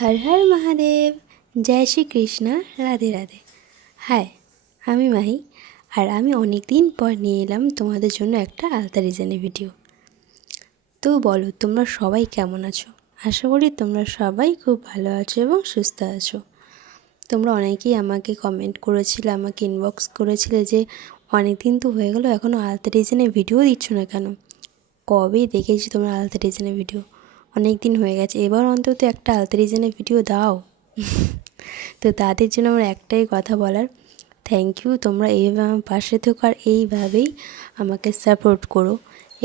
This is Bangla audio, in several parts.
হর হর মহাদেব, জয় শ্রীকৃষ্ণ, রাধে রাধে। হাই, আমি মাহি, আর আমি অনেক দিন পর নিয়ে এলাম তোমাদের জন্য একটা আলতা ডিজাইনের ভিডিও। তো বলো, তোমরা সবাই কেমন আছো? আশা করি তোমরা সবাই খুব ভালো আছো এবং সুস্থ আছো। তোমরা অনেকেই আমাকে কমেন্ট করেছিলে, আমাকে ইনবক্স করেছিলে যে অনেক দিন তো হয়ে গেলো, এখনও আলতা ডিজাইনের ভিডিও দিচ্ছ না কেন? কবে দেখেছি তোমরা আলতা ডিজাইনের ভিডিও, অনেক দিন হয়ে গেছে, এবার অন্তত একটা আলতা ডিজাইনের ভিডিও দাও। তো তাদের জন্য আমার একটাই কথা বলার, থ্যাংক ইউ। তোমরা এইভাবে আমার পাশে থেকো আর এইভাবেই আমাকে সাপোর্ট করো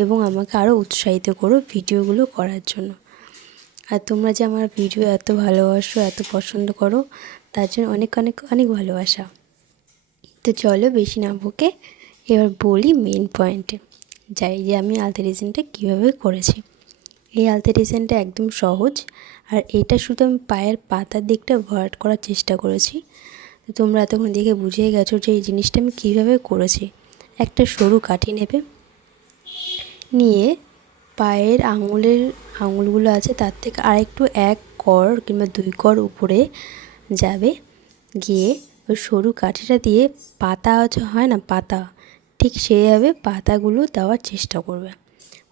এবং আমাকে আরও উৎসাহিত করো ভিডিওগুলো করার জন্য। আর তোমরা যে আমার ভিডিও এত ভালোবাসো, এত পছন্দ করো, তার জন্য অনেক অনেক অনেক ভালোবাসা। তো চলো বেশি না বকে এবার বলি মেন পয়েন্টে যাই, যে আমি আলতা ডিজাইনটা কীভাবে করেছি। এই আলতা ডিজাইনটা একদম সহজ, আর এটা শুধু আমি পায়ের পাতার দিকটা ভরাট করার চেষ্টা করেছি। তো তোমরা এতক্ষণ দেখে বুঝে গেছো যে এই জিনিসটা আমি কীভাবে করেছি। একটা সরু কাঠি নেবে, নিয়ে পায়ের আঙুলগুলো আছে তার থেকে আরেকটু 1 কর কিংবা 2 কর উপরে যাবে, গিয়ে ওই সরু কাঠিটা দিয়ে পাতা হয় না, পাতা, ঠিক সেইভাবে পাতাগুলো দেওয়ার চেষ্টা করবে।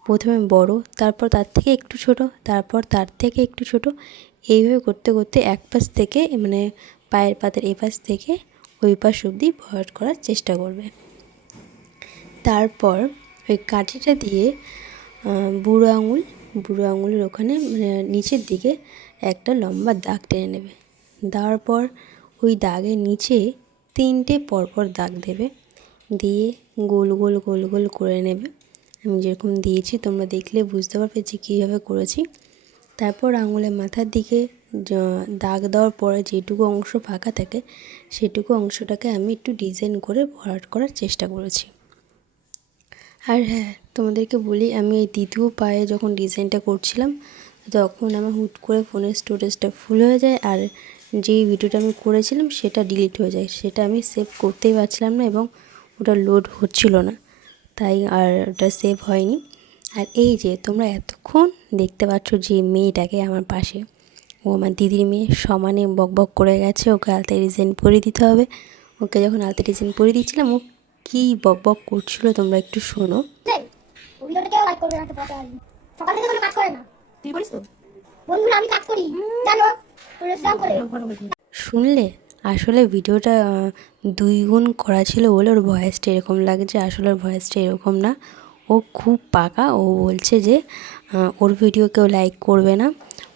প্রথমে বড়, তারপর তার থেকে একটু ছোট, তারপর তার থেকে একটু ছোট, এইভাবে করতে করতে এক পাশ থেকে মানে পায়ের পাতার এপাশ থেকে ওই পাশ অবধি ভরাট করার চেষ্টা করবে। তারপর ওই কাঠিটা দিয়ে বুড়ো আঙুলের ওখানে মানে নিচের দিকে একটা লম্বা দাগ টেনে নেবে। দেওয়ার পর ওই দাগের নিচে 3টে পরপর দাগ দেবে, দিয়ে গোল গোল গোল গোল করে নেবে। আমি যেরকম দিয়েছি তোমরা দেখলে বুঝতে পারবে যে কীভাবে করেছি। তারপর আঙুলের মাথার দিকে দাগ দেওয়ার পরে যেটুকু অংশ ফাঁকা থাকে সেটুকু অংশটাকে আমি একটু ডিজাইন করে ভরাট করার চেষ্টা করেছি। আর হ্যাঁ, তোমাদেরকে বলি, আমি এই দ্বিতীয় পায়ে যখন ডিজাইনটা করছিলাম তখন আমার হুট করে ফোনের স্টোরেজটা ফুল হয়ে যায়, আর যেই ভিডিওটা আমি করেছিলাম সেটা ডিলিট হয়ে যায়, সেটা আমি সেভ করতেই পারছিলাম না এবং ওটা লোড হচ্ছিল না, তাই আর ওটা সেভ হয়নি। আর এই যে তোমরা এতক্ষণ দেখতে পাচ্ছ যে মেয়েটাকে আমার পাশে, ও আমার দিদির মেয়ে, সমানে বকবক করে গেছে, ওকে আলতা ডিজাইন পরিয়ে দিতে হবে। ওকে যখন আলতা ডিজাইন পরিয়ে দিচ্ছিলাম ও কী বকবক করছিল তোমরা একটু শোনো। শুনলে আসলে ভিডিওটা 2 গুণ করা ছিল বলে ওর ভয়েসটা এরকম লাগছে, আসলে ওর ভয়েসটা এরকম না। ও খুব পাকা। ও বলছে যে ওর ভিডিও কেউ লাইক করবে না,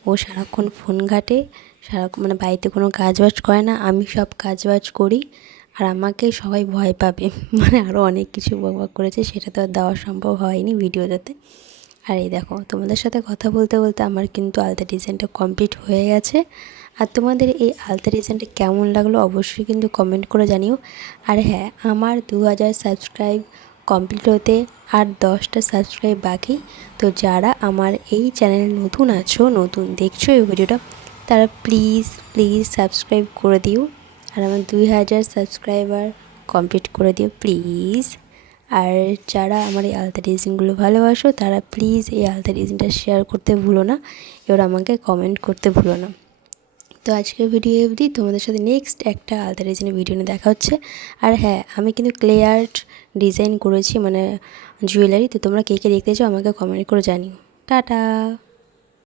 ও সারাক্ষণ ফোন ঘাঁটে, সারাক্ষণ মানে বাড়িতে কোনো কাজবাজ করে না, আমি সব কাজবাজ করি আর আমাকে সবাই ভয় পাবে, মানে আরও অনেক কিছু বকবক করেছে, সেটা তো আর দেওয়া সম্ভব হয়নি ভিডিওটাতে। আর এই দেখো, তোমাদের সাথে কথা বলতে বলতে আমার কিন্তু আলতা ডিজাইনটা কমপ্লিট হয়ে গেছে। আর তোমাদের এই আলতা ডিজাইনটা কেমন লাগলো অবশ্যই কিন্তু কমেন্ট করে জানিও। আর হ্যাঁ, আমার 2000 সাবস্ক্রাইব কমপ্লিট হতে আর 10টা সাবস্ক্রাইব বাকি। তো যারা আমার এই চ্যানেলে নতুন আছো, নতুন দেখছো এই ভিডিওটা, তারা প্লিজ প্লিজ সাবস্ক্রাইব করে দিও আর আমার 2000 সাবস্ক্রাইবার কমপ্লিট করে দিও প্লিজ। আর যারা আমার এই আলতা ডিজাইনগুলো ভালোবাসো তারা প্লিজ এই আলতা ডিজাইনটা শেয়ার করতে ভুলো না, এবার আমাকে কমেন্ট করতে ভুলো না। তো আজকের ভিডিও অবধি, তোমাদের সাথে নেক্সট একটা আলতা ডিজাইনের ভিডিও নিয়ে দেখা হচ্ছে। আর হ্যাঁ, আমি কিন্তু ক্লে আর্ট ডিজাইন করেছি, মানে জুয়েলারি। তো তোমরা কে কে দেখতে চাও আমাকে কমেন্ট করে জানিও। টাটা।